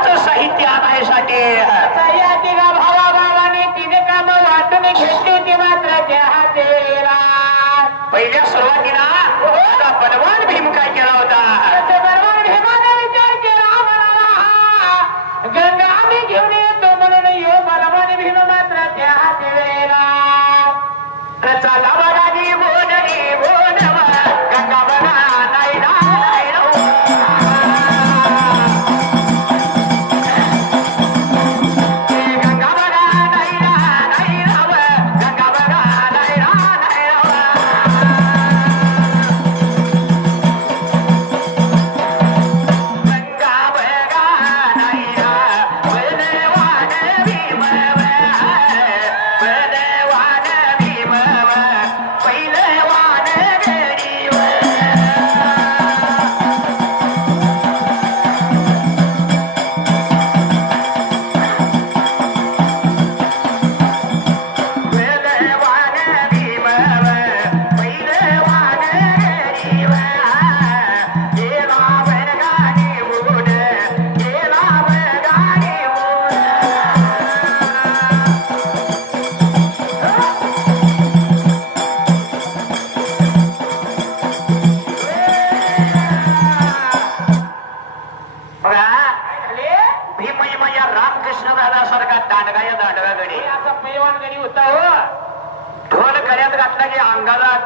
देवाचं साहित्य आणायसाठी तिघा भावाभावाने तिने काम वाटून घेतली होती मात्र त्या हातेला पहिल्या सुरुवातीला आता बलवान भीम काय केला होता बलवान भीमाने विचार केला म्हणाला गंगा आम्ही घेऊन येतो म्हणून यो बलवान भीम मात्र त्या हातेला चला बघानी बोलणी बोलवा गंगा बघा नाही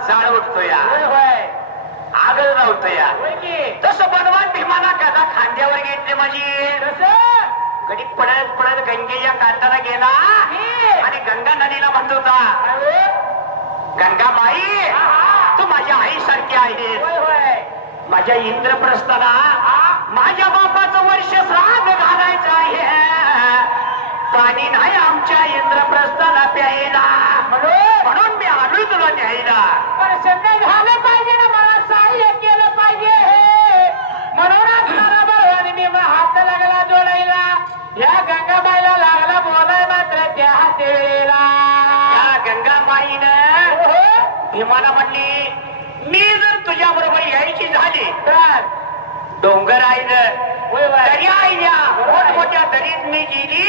जाळ उठतोय आगल लावतोय तसं बलवान भीमाना कदा खांद्यावर घेतले माझी गडी पडत पडत गंगेच्या काठाला गेला आणि गंगा नदीला म्हणत होता गंगा माई तू माझ्या आईसारखी आहे माझ्या इंद्रप्रस्थाला माझ्या बापाचं वर्ष श्राद्ध घालायचं आहे पाणी नाही आमच्या इंद्रप्रस्थाला प्यायला म्हणून मी आलोय तुला न्यायला झालं पाहिजे ना मला सहाय्य केलं पाहिजे म्हणून बरोबर मी हात लागला जोडायला या गंगाबाईला लागला बोलाय मात्र त्या हातेला या गंगाबाईनं भीमाला म्हणली मी जर तुझ्या बरोबर यायची झाली तर डोंगर दर्या मोठमोठ्या दरीत मी गेली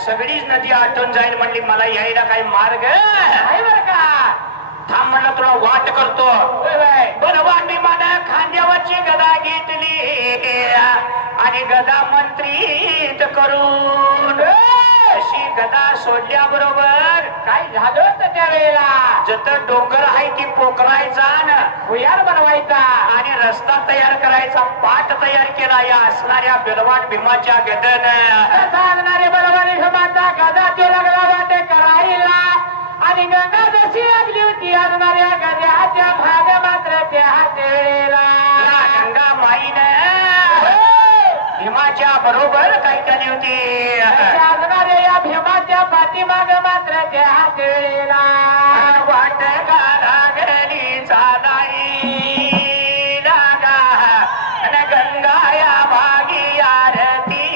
सगळीच नदी आटून जाईल म्हणली मला यायला काही मार्ग आहे बरं का थांब म्हणलं तुला वाट करतो बलवान भीमानं खांद्यावरची गदा घेतली आणि गदा मंत्रित करून अशी गदा सोडल्याबरोबर काय झालं होतं त्यावेळेला जत डोंगर आहे ती पोकरायचा भुयार बनवायचा आणि रस्ता तयार करायचा पाठ तयार केला या असणाऱ्या बलवान भीमाच्या गदन असणारे बलवान भीमाचा गदा तो लागला वाट करायला आणि गंगा जशी लागली होती असणाऱ्या गद्याच्या भाग मात्र त्या हातेला गंगा माईने भीमाच्या बरोबर काय केली होती असणाऱ्या या भीमाच्या पाठीमाग मात्र त्या हातेला वाट लागली चालाई लागा आणि गंगा या भागी आरती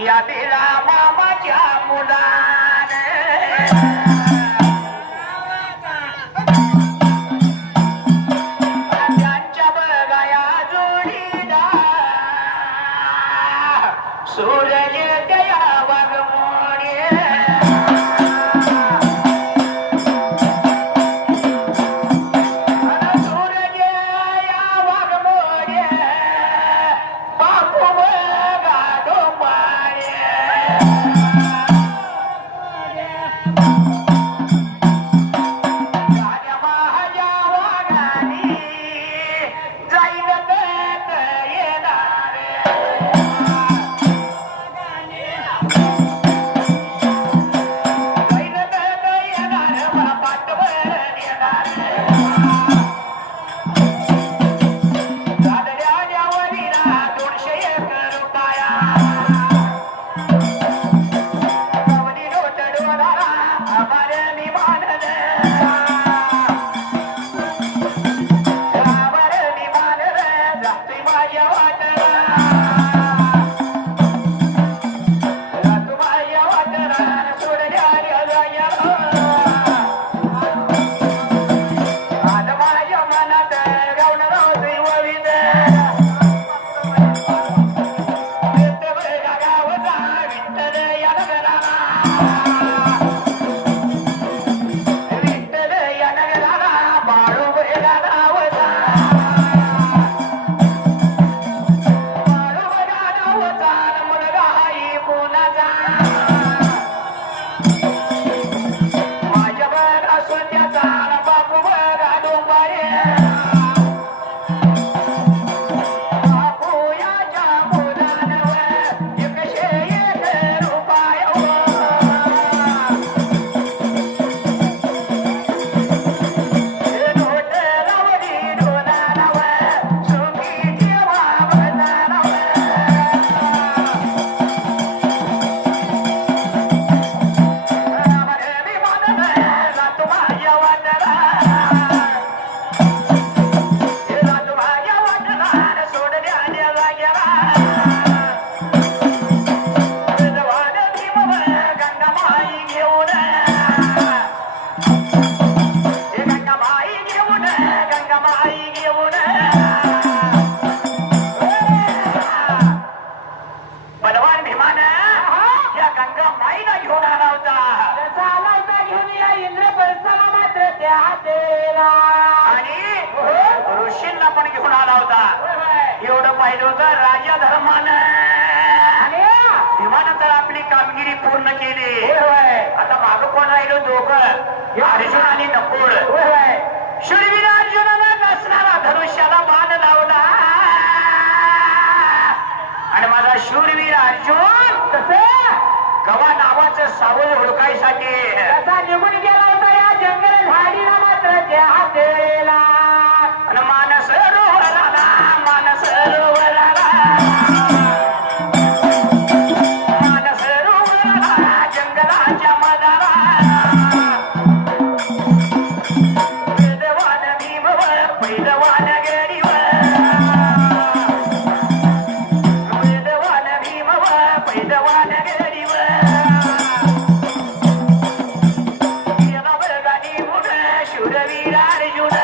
या बिला मामाच्या मुलाने त्यांच्या बघाया जोडीला सूरज दया वागमोडे सूरज या वागमोडे बापू बघा डोंबाळे दोनशे एक गेली. आता माग कोण राहिलो दोघं अर्जुन आणि नकुळ. शूरवीर अर्जुनानं नसणारा धनुष्याला बाण लावला आणि माझा शूरवीर अर्जुन गवा नावाचं सावळ ओळखायसाठी निघून गेला होता या जंगल झाडीला मात्र त्या हातेला आणि मानस रोवराला मानस रोवराला मानस रोवराला जंगलाच्या मदारा पैलवान भीमवर पैलवान गडीवर पैलवान भीमवर पैलवान गडीवर गेला बरगानी उड शूरवीर अर्जुन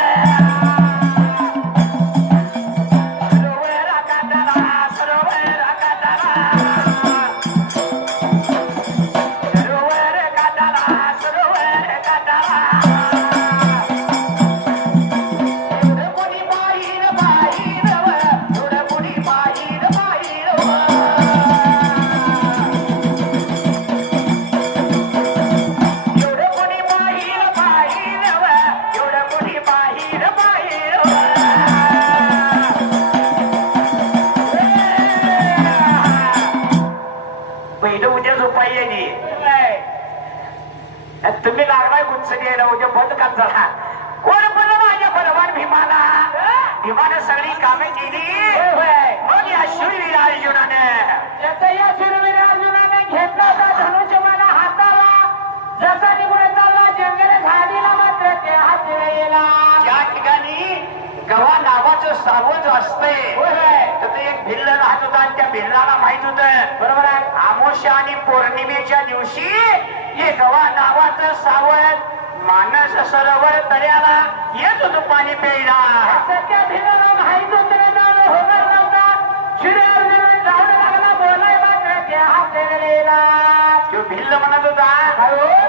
तुम्ही लागलाय गुंचडी यायला उद्या बंद का झाला. कोण पण माझ्या बलवान भीमाला भीमानं सगळी कामे केली मग या शूरवीर अर्जुनानं जसं या शूरवीर अर्जुनाने घेतला होता धनुष्य मला हाताला जसा निघून चालला जंगल झाडीला मात्र त्या हातीला गेला. ज्या ठिकाणी गवा नावाचं सावज असतंय तर ते एक भिल्ल राहत होता आणि त्या भिल्लाला माहित होतं बरोबर आहे. अमावस्या आणि पौर्णिमेच्या दिवशी हे गवा नावाचं सावज मानस सरोवर तळ्याला येत होतं पाणी प्यायला. सध्या भिल्लाला माहित होतं होणार नव्हता. शूर अर्जुनाने जाऊन लागला बोलाय मात्र त्या हातीला गेला. तो भिल्ल म्हणत होता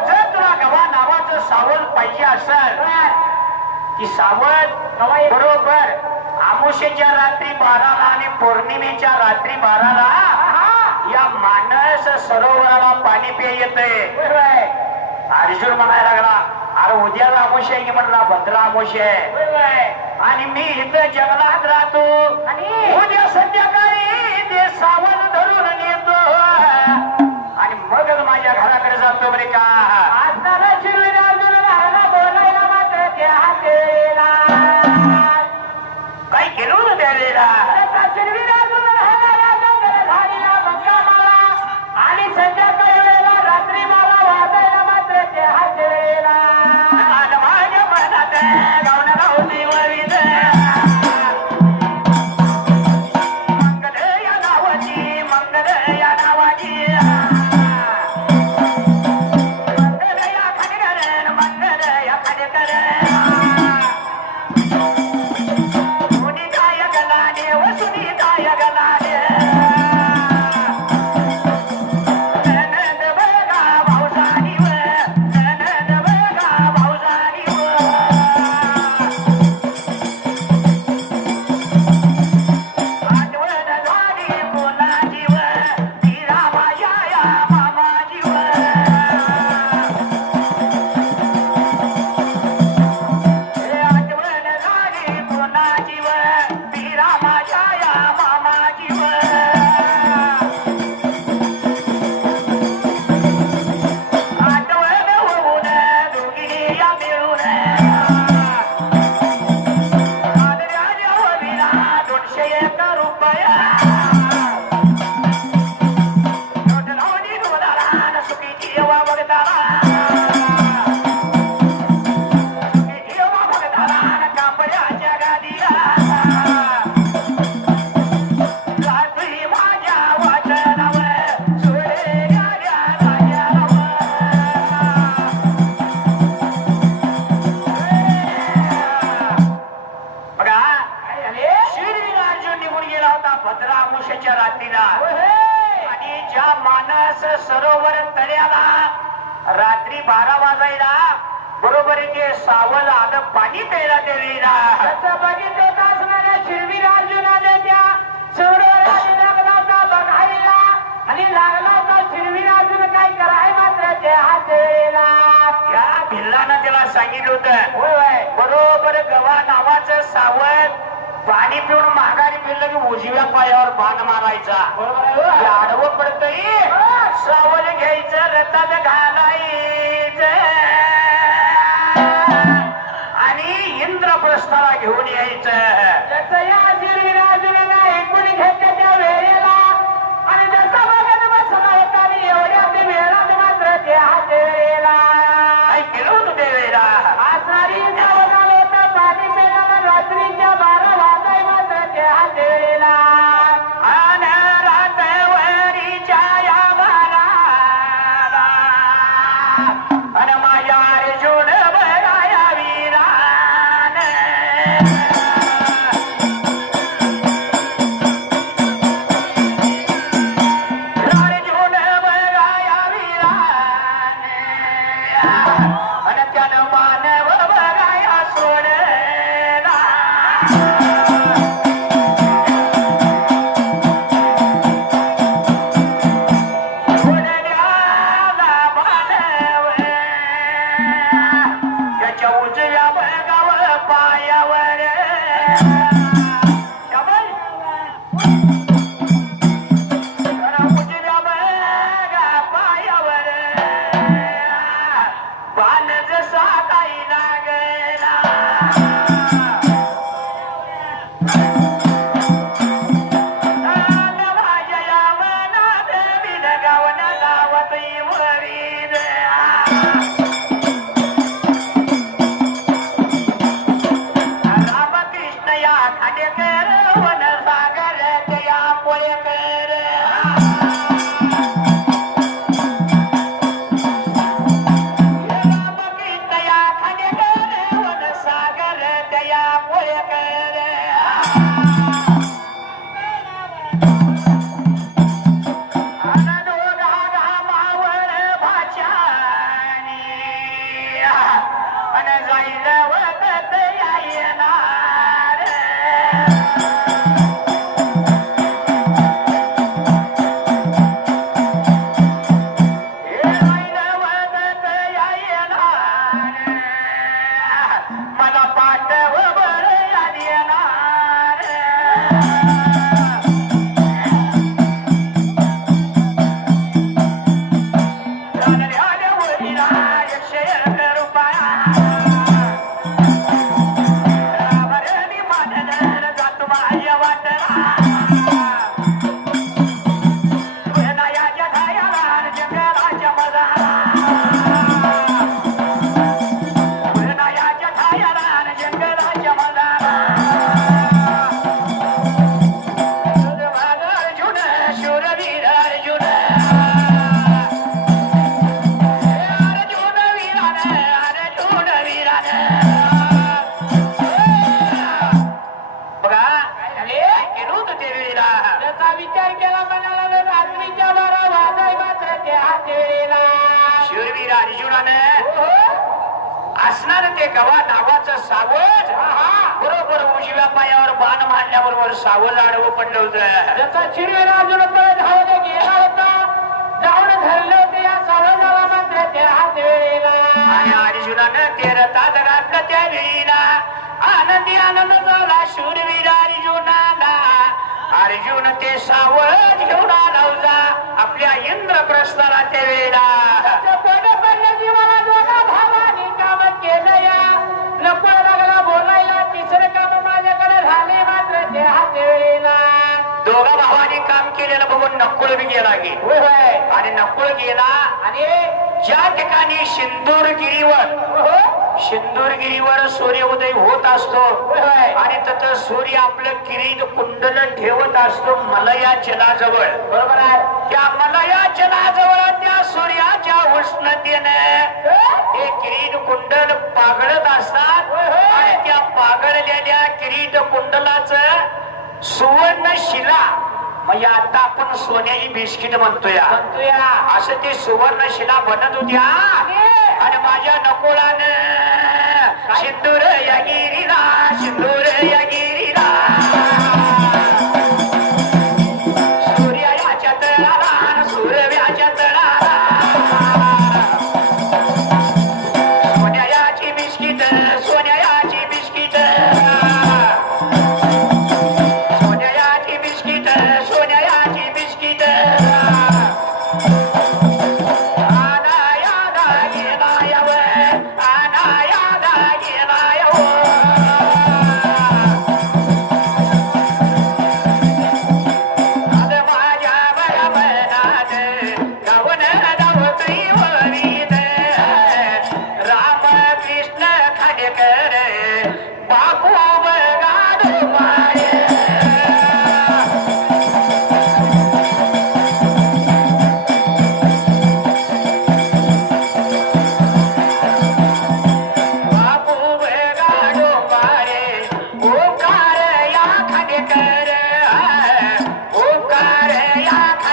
जर तुला गवा नावाचं सावज पाहिजे असेल की सावज बरोबर अमावस्येच्या रात्री 12ला आणि पौर्णिमेच्या रात्री 12ला या मानस सरोवराला पाणी प्या येते. अर्जुन म्हणायला लागला अरे उद्याला अमावस्या की म्हणला भद्रा अमावस्या आहे आणि मी इथं जंगलात राहतो आणि उद्या संध्याकाळी ते सावध धरून नेतो आणि मगच माझ्या घराकडे जातो बरे का. असणारा शूरवीर अर्जुनाला बोलायला मात्र त्या हातेला काय केलं होतं त्यावेळेला. शूरवीर अर्जुनाला जंगल झाडीला धक्का मारला आणि संध्याकाळी वेळेला रात्री मला वाजायला मात्र त्या हातेला आज माझ्या मनात गावना होती वरील मंगल या नावाची मंगल या नावाची मंगल या खडकर मंगल या खडकर सुनी काय गलाने व सुनी काय गलाने ननद बघा भाऊजानी व ननद बघा भाऊजानी व आठवण झाली मुलाची व ती रामाया या मामाची व आठवण झाली मुलाची व ती रामाया या मामाची व आठवण होऊन दोघी या मिळून आदराच्या वरीला 201 रुपया नोट लावणी डोलाला सुखीची येवा बघताला सुखीची येवा बघताला कांबऱ्याच्या गादीला रात्री माझ्या वाचनावर सोडे गाड्या राजाला बघा शूरवीर अर्जुन निघून गेला होता भद्रा अमावस्येच्या रात्रीला आणि ज्या मानस सरोवर तळ्याला रात्री 12 वाजायला बरोबर ते सावल आलं पाणी प्यायला देवीला. त्याचं बघितलं होतं असणाऱ्या शूरवीर अर्जुनाने त्या सरोवराला लागला होता बघायला आणि लागला होता शूरवीर अर्जुन काय कराय मात्र हातेला. त्या भिल्लानं त्याला सांगितलं होतं होय होय. बरोबर गवा नावाचं सावध पाणी पिऊन माघारी फिरलं की उजव्या पायावर बाण मारायचा. बरोबर आहे, होय. ते आडवं पडतंय सावध घ्यायचं रथात घालायचं आणि इंद्रप्रस्थाला घेऊन यायचं. जसं या शिरविराजुला एकूण घेतल्या त्या वेळेला आणि जसा बघत बसला होता आणि एवढ्या ते वेळात मात्र ते हातेला. काय केलं होतं त्यावेळेला? आसारी सावध आलं होतं पाणी पिण्याला रात्रीच्या 12 वाजाय मात्र ते हातेला. आणि रातवरीच्या या बाराला आणि माझ्या अर्जुन बघाया वीरानं. अर्जुन बघाया वीरानं आणि त्यानं मानव बघाया सोडला. सोडल्याला मानव त्याच्या उजव्या बळगावर पायावर शाबास. जरा उजव्या बळगा पायावर बाण जसा काही लागला. माझ्या या मनात बिनगावण लावत वरील. रामकृष्ण या खांडेकर वन सागर जया पोळेकर. रामकृष्ण या खांडेकर वन सागर जया पोळेकर. दोघा गावावर भाच्यानी अन जाईल वखत येणार. जाईल वखत येणार. मला पाठव बळ येणार. शूरवीर अर्जुन अर्जुन वीराने बघा केलं होतं ते वेळेला. जसा विचार केला मनाला तर रात्रीच्या 12 वाजाय मात्र ते हातेला. शूरवीर अर्जुनानं असणार ते गवा नावाचं सावज बरोबर उजव्या पायावर बाण मारल्याबरोबर सावज आडवं पडलं होतं. जसा शिरविराजुला धावले गेला होता जाऊन धरले होते या सावजाला मात्र ते हातेला. आणि अर्जुनानं ते रथात घातलं त्या वेळीला आनंदी आनंद झाला शूरवीर अर्जुनाला. अर्जुन ते सावज घेऊन आला होता आपल्या इंद्रप्रस्थाला त्या वेळेला. जीवाला दोघा भावानी काम केलं या नको लागला बोलायला तिसरं काम माझ्याकडे झाले मात्र ते हातेला. दोघा भावांनी काम केलेलं बघून नकुळ बी गेला की होय होय. आणि नकुळ गेला आणि ज्या ठिकाणी सिंदूरगिरीवर सूर्योदय होत असतो आणि तिथं सूर्य आपलं किरीट कुंडल ठेवत असतो मलया जलाजवळ. बरोबर आहे. त्या मलया जलाजवळ त्या सूर्याच्या उष्णतेने ते किरीट कुंडल पागळत असतात आणि त्या पागळलेल्या किरीट कुंडलाचं सुवर्ण शिला म्हणजे आता आपण सोन्याची बिस्किट म्हणतोय असं ते सुवर्ण शिला बनत होत्या. आणि माझ्या नकुळानं सिंदूर या गिरीला सिंदूर या गिरीला सूर्याच्या तळाला सूर्याच्या तळाला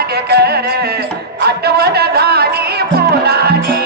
दांडेकर आठवण झाली फुलाची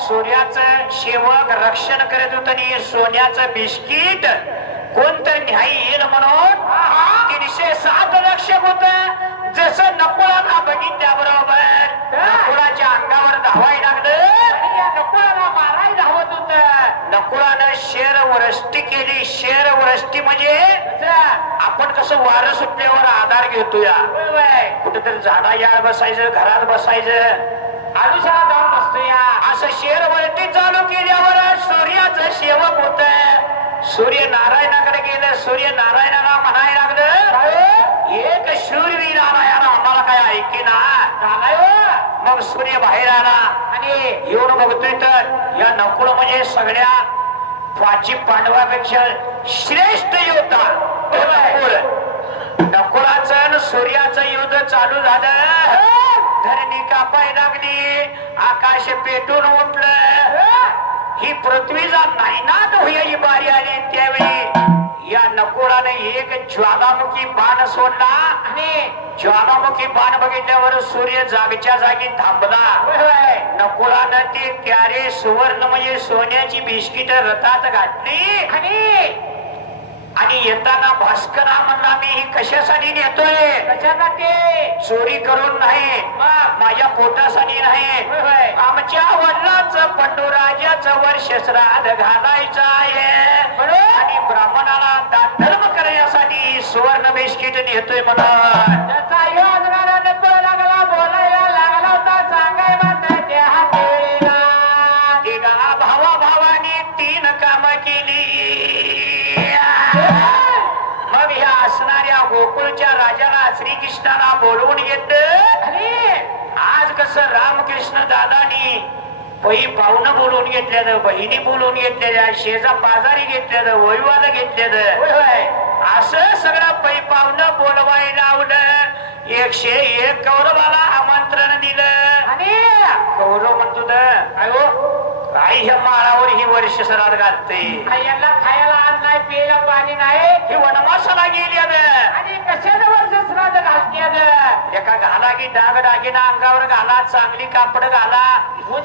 सूर्याचं सेवक रक्षण करत होत आणि सोन्याचं बिस्किट कोणतं न्याय येईल म्हणून 307 रक्षक होत जसं नकुळाला बघितल्याबरोबर नकुळाच्या अंगावर धावाय लागलं नकुळाला माराय धावत होत नकुळानं शेरवृष्टी केली शेरवृष्टी म्हणजे आपण कसं वारं सुटल्यावर आधार घेतो या कुठेतरी झाडा याड बसायचं घरात बसायचं आयुष्याला जाऊन बसतो या असं शेरवरती चालू केल्यावर सूर्याचं सेवक होत सूर्य नारायणाकडे गेलं सूर्य नारायणाला म्हणायला लागलं एक शूरवीर आला याला आम्हाला काय ऐकेना मग सूर्य बाहेर आला आणि येऊन बघतोय तर या नकुळ म्हणजे सगळ्या 5 पांडवापेक्षा श्रेष्ठ योद्धा नकुळाचं आणि सूर्याचं युद्ध चालू झालं धरणी कापाय लागली आकाश पेटून उठलं ही पृथ्वीचा नायनाट होई बारी आली त्यावेळी या नकुळाने एक ज्वालामुखी बाण सोडला आणि ज्वालामुखी बाण बघितल्यावर सूर्य जागच्या जागी थांबला नकुळानं ते क्यारे सुवर्ण म्हणजे सोन्याची बिस्किट रथात घातली आणि येताना भास्करा म्हणला मी ही कशासाठी नेतोय कशासाठी चोरी करून नाही माझ्या पोटासाठी नाही आमच्या वडिलांचं पंडूराजाचं वर्ष श्राद्ध घालायचं आहे आणि ब्राह्मणाला दान धर्म करण्यासाठी सुवर्ण बिस्किट नेतोय म्हणून त्याचा योजनाला नंबर लागला बोलायला लागला होता सांगाय मात्र त्या भावा भावानी 3 काम केली मग ह्या असणाऱ्या गोकुळच्या राजाला श्रीकृष्णाला बोलवून घेतलं आज कसं रामकृष्ण दादानी पै पाहुणं बोलवून घेतलेलं बहिणी बोलवून घेतलेल्या शेजा बाजारी घेतलेलं वैवाला घेतलेलं असं सगळं पै पाहुणं बोलवायला लावलं 101 कौरवाला आमंत्रण दिलं आणि कौरव म्हणतो काय ह्या माळावर ही वर्ष सरात घालते यांना खायला अन्न नाही प्यायला पाणी नाही ही वनवासाला गेली आणि कशाला वर्ष श्राद्ध घालते एका घाला की दागिना अंगावर घाला चांगली कापड घाला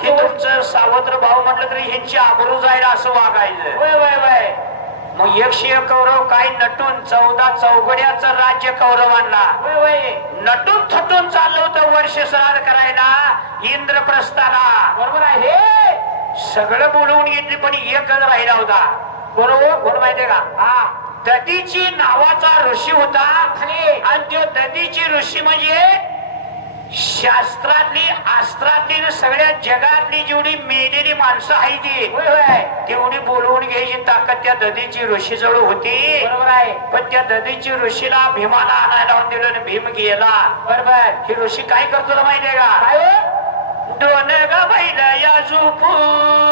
हे तुमचं सावत्र भाऊ म्हटलं तरी ह्यांची आबरू जाईल असं वागायचं मग 101 कौरव काय नटून 14 चौघड्याचं राज्य कौरवांना नटून थटून चाललं होतं वर्ष श्राद्ध करायला इंद्रप्रस्थाला बरोबर आहे सगळं बोलवून घेतली पण एकच राहिला होता बरोबर कोण माहितीये का दधीची नावाचा ऋषी होता आणि तो दधीची ऋषी म्हणजे शास्त्रातली अस्त्रातली सगळ्या जगातली जेवढी मेलेली माणसं आहे ती तेवढी बोलवून घ्यायची ताकद त्या दधीची ऋषी जवळ होती बरोबर आहे पण त्या दधीची ऋषीला भीमाला आणायला लावून दिलं आणि भीम गेला बरोबर ही ऋषी काय करतो माहितीये का दोन गा बैल या झोपू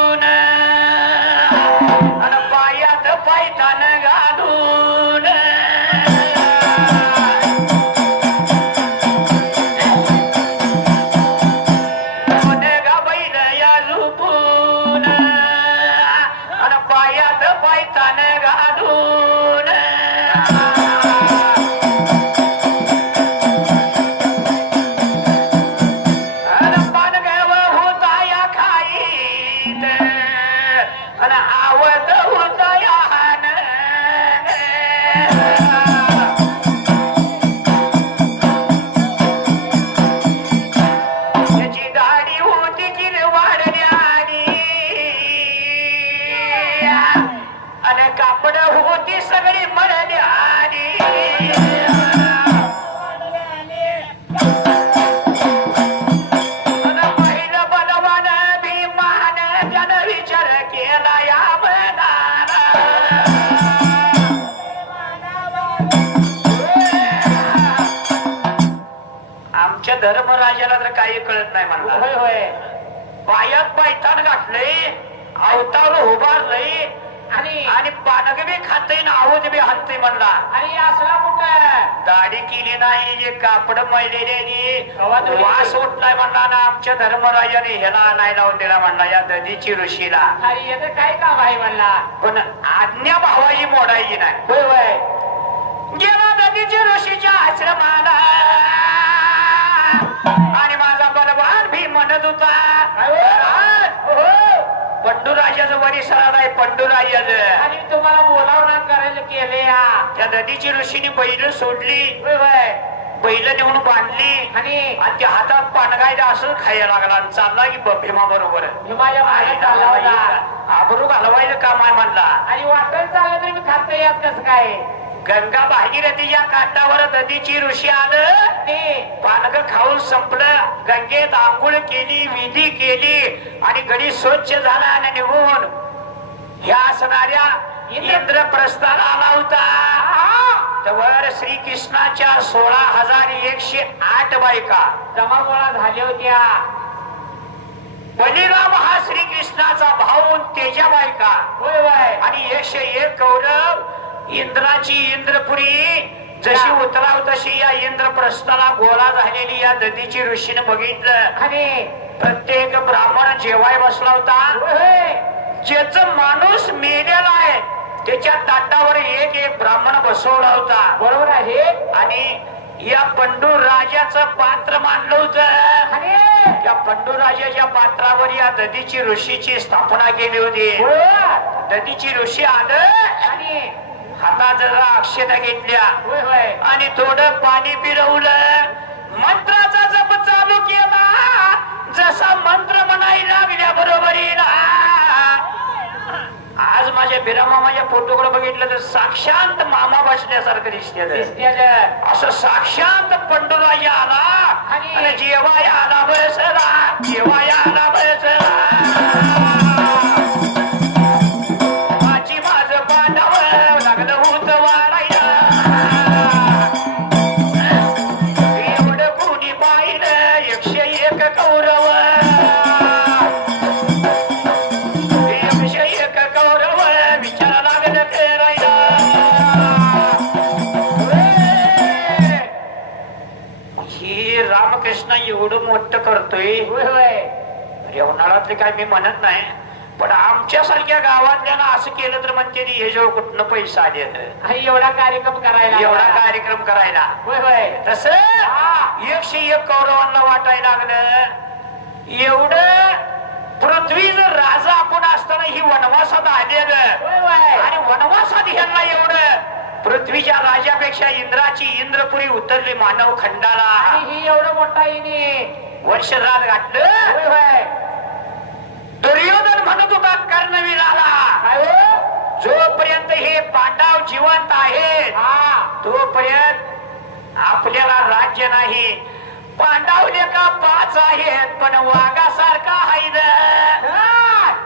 पायतान घालून पानगव होता या खाईत आणि आवत होता या त्याची दाढी होती की वाढल्याने आणि कापड होती सगळी मळल्याने पहिलं बलवान भीमान त्यानं विचार केला या मनाला आमच्या धर्मराजाला तर काही कळत नाही म्हणला होय होय पायात पायतान घातलंय अवतार उभारलंय आणि आणि पानगबी खातय ना आवाज बी हलतय म्हणला आणि असला कुठं दाढी केली नाही जे कापड मळलेले कवा धुतली? वास उठलाय म्हणला ना आमच्या धर्मराजाने ह्याला नाही लावून दिला म्हणला या दधीची ऋषीला अरे याचं काय काम आहे म्हणला पण आज्ञा भावाची मोडायची नाही होय होय गेला दधीची ऋषीच्या आश्रमाला आणि माझा बलवान भी म्हणत होता पंडूराजाचं वरिष्ठाला आहे पंडूराजाचं आणि तुम्हाला बोलावणार करायला केले त्या नदीची ऋषीने बैल सोडली होय होय बैल नेऊन बांधली आणि आणि त्या हातात पानगायला असं खायला लागला आणि चालला की भीमा बरोबर माझ्या मागे चालला होता आबरू घालवायचं काम आहे म्हणला आणि वाटण चाललं तरी मी खाता यात कसं काय गंगा भागीरथीच्या काठावर नदीची ऋषी आलं ते पानग खाऊन संपलं गंगेत आंघोळ केली विधी केली आणि गडी स्वच्छ झाला आणि निघून ह्या असणाऱ्या इंद्रप्रस्थाला आला होता तर श्री कृष्णाच्या 16,108 बायका जमागोळा झाल्या होत्या बलिराम हा श्री कृष्णाचा भाऊ तेजा बायका होय होय आणि 101 कौरव इंद्राची इंद्रपुरी जशी उतराव तशी या इंद्रप्रस्थाला गोळा झालेली या नदीची ऋषीने बघितलं आणि प्रत्येक ब्राह्मण जेवाय बसला होता होय होय ज्याचं माणूस मेलेला आहे त्याच्या ताटावर एक एक ब्राह्मण बसवला होता बरोबर आहे आणि या पंडू राजाचं पात्र मानलं होतं आणि त्या पंडू राजाच्या पात्रावर या नदीची ऋषीची स्थापना केली होती होय नदीची ऋषी आलं आणि हातात जरा अक्षता घेतल्या होय होय आणि थोडं पाणी पिरवलं मंत्राचा जप चालू केला जसा मंत्र म्हणायला लागल्या बरोबरीला आज माझ्या बिरामामाच्या फोटोकडे बघितलं तर साक्षात मामा बसण्यासारखं दिसते दिसतेलं. असं साक्षात पंडुराजी आला आणि आणि जेवाय आला बसला जेवाय आला बसला माझी माझं पांडव लागलं होत वाढायला एवढं कोणी पाहिलं 101 कौरव 101 कौरव विचारा लागलं करायला ही रामकृष्ण एवढं मोठं करतोय होय होय या उन्हाळ्यातले काय मी म्हणत नाही पण आमच्यासारख्या गावातल्याला असं केलं तर म्हणते हे जो कुठनं पैसा आले आणि एवढा कार्यक्रम करायला एवढा कार्यक्रम करायला होय होय तस 101 कौरवांना वाटायला लागलं एवढं पृथ्वी जर राजा आपण असताना ही वनवासात आलेलं होय होय आणि वनवासात ह्यांना एवढं पृथ्वीच्या राजापेक्षा इंद्राची इंद्रपुरी उतरली मानव खंडाला आणि ही एवढं मोठा हिने वर्षरात घातलं होय होय दुर्योधन म्हणत होता कर्णवीराला काय हो जोपर्यंत हे पांडव जिवंत आहेत हा तोपर्यंत आपल्याला राज्य नाही पांडव लेखा 5 आहेत पण वाघासारखा हायद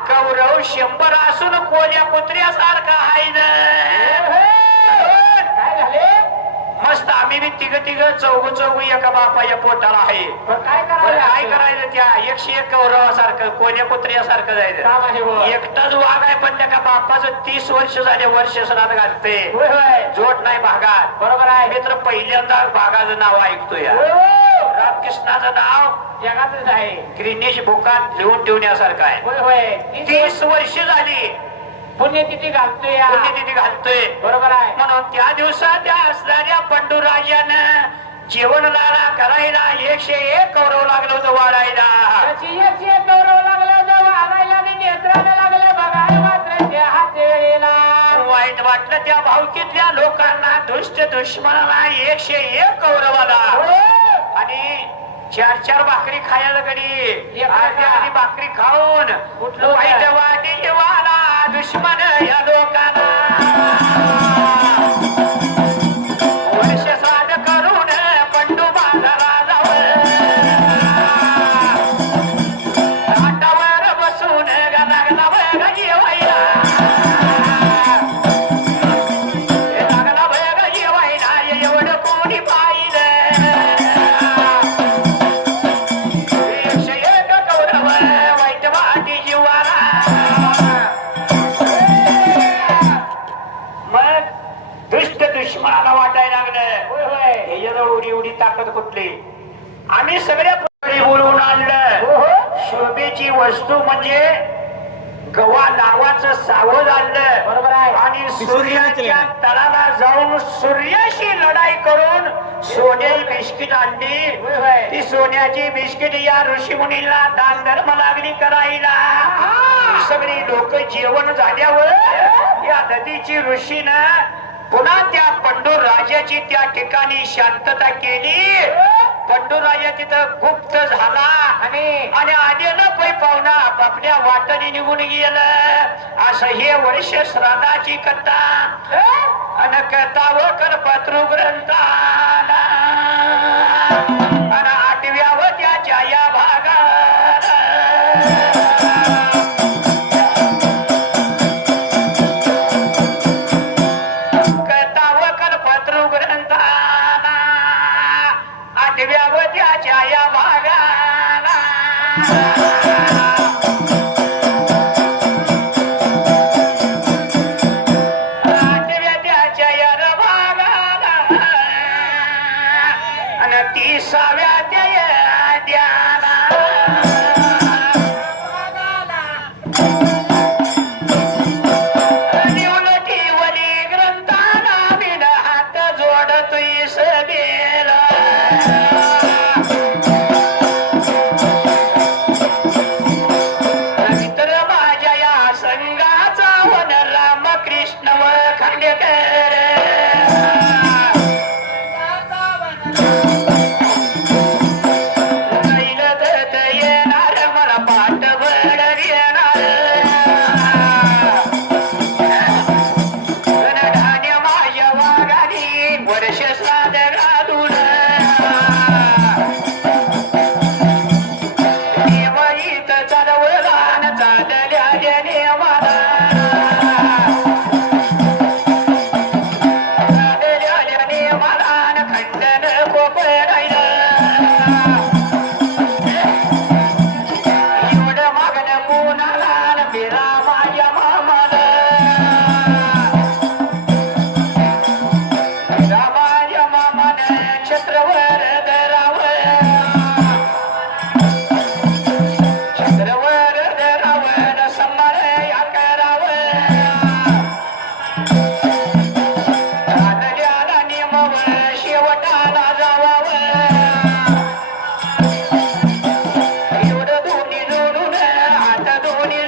कौरव 100 असून कोल्या कुत्र्यासारखा हायद काय झाले मस्त आम्ही बी तिघ चौघ एका बापाच्या पोटाला आहे पण काय पण करायला काय करायचं त्या 101 कौरवासारखं कोण्या कुत्र्यासारखं जायचं काम आहे हो. एकटाच वाघ आहे पण त्या बापाचं 30 वर्ष झाले वर्ष सणात घालते होय होय जोड नाही भागात बरोबर आहे मी तर पहिल्यांदा भागाचं नाव ऐकतोय होय हो. रामकृष्णाचं नाव जगातच आहे ग्रीनिश बुकात लिहून ठेवण्यासारखं आहे होय होय 30 वर्ष झाली पुण्यतिथी घालतोय या. पुण्यतिथी घालतोय. बरोबर आहे. म्हणून त्या दिवसात त्या असणाऱ्या पंडूराजानं जेवणाला करायला 101 कौरव लागलं होतं वाढायला. त्याची एकशे गौरव लागलं जेव्हा आणायला आणि नेत्राने लागलं बघायला मात्र देहाच्या वेळेला वाईट वाटलं त्या भावकीतल्या लोकांना. दुष्ट दुश्मनाला 101 कौरव आला आणि 4 भाकरी खायला गडी आणि भाकरी खाऊन कुठलं वाईट वाटी जीवाला दुश्मन या लोकांना वर्ष साध करून पंडू बाजारा ताटावर बसून लागला बघ जेवायला. लागला बघ जेवायला एवढं कोणी पाहिलं. 101 कौरव वाईट वाटी जीवाला. मग दुष्ट दुश्मनाला वाटायला लागलं याच्याजवळ उडी ताकद कुठली. आम्ही सगळ्या प्रकारे बोलवून आणलं. शोभेची वस्तू म्हणजे गवा नावाचं सावध आणलं. बरोबर आहे. आणि सूर्याच्या तळाला जाऊन सूर्याशी लढाई करून सोन्याची बिस्किट आणली. ती सोन्याची बिस्किट या ऋषीमुनीला दान धर्म लागली करायला. सगळी लोक जेवण झाल्यावर या नदीची ऋषीनं पुन्हा त्या पंडू राजाची त्या ठिकाणी शांतता केली. पंडू राजा तिथं गुप्त झाला आणि आलेलं पै पाहुणा आपल्या वाटेने निघून गेलं. असं हे वर्ष श्राद्धाची कथा आणि कथा व कल्पतरू ग्रंथाला आणि 8व्या व त्याच्या या भागाला कथा व कल्पतरू ग्रंथाला 8व्या व त्याच्या या भागाला साव्या द्याला निवलटी वली ग्रंथाला बिन हात जोडतोय सभेला. मित्र माझ्या या संघाचा वन रामकृष्ण व खांडेकर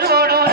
जोडून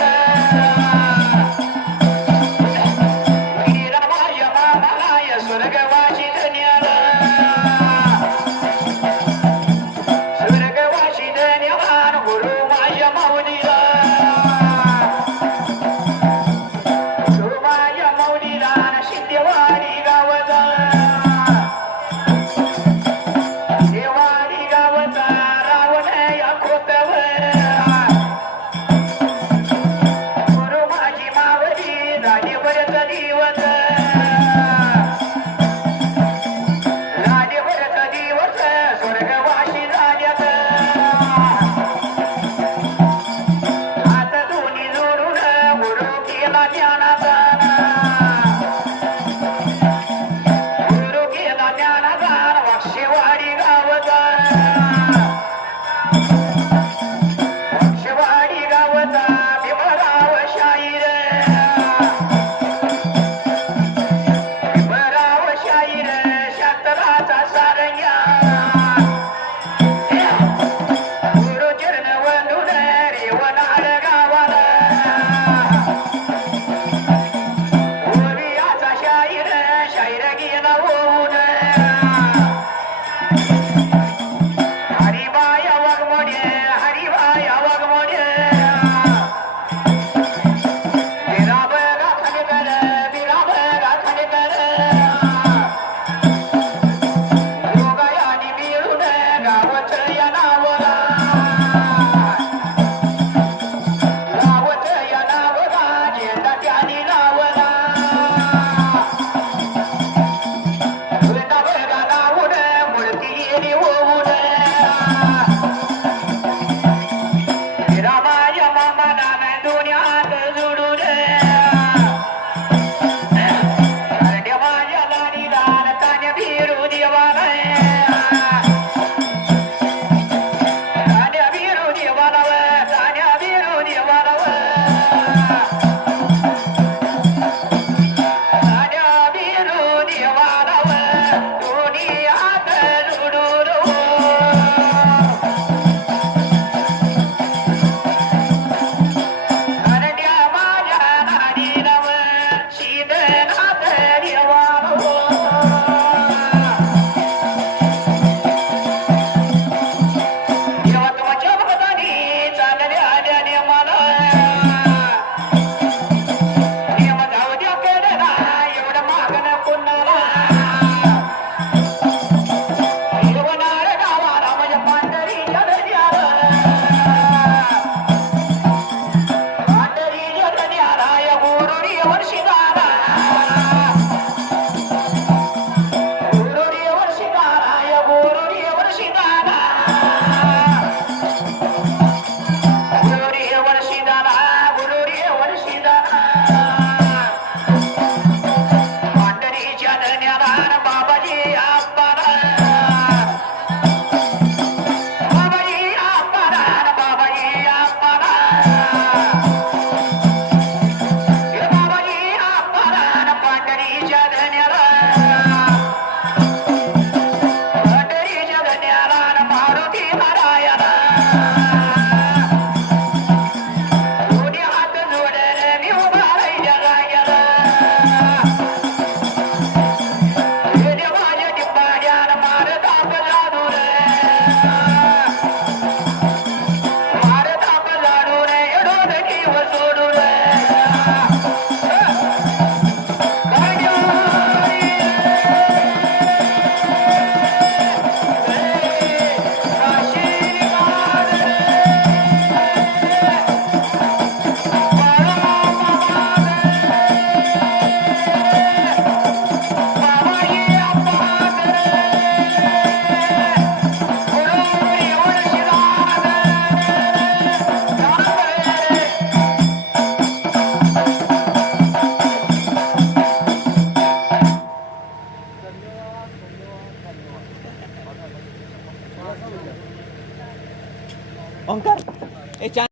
दोन्ही हात जोडून देवाच्या लाडी दान ताने भिरू देवाला ताने भिरू देवाला ताने भिरू देवाला ताने भिरू देवाला दोन्ही हात जोडून was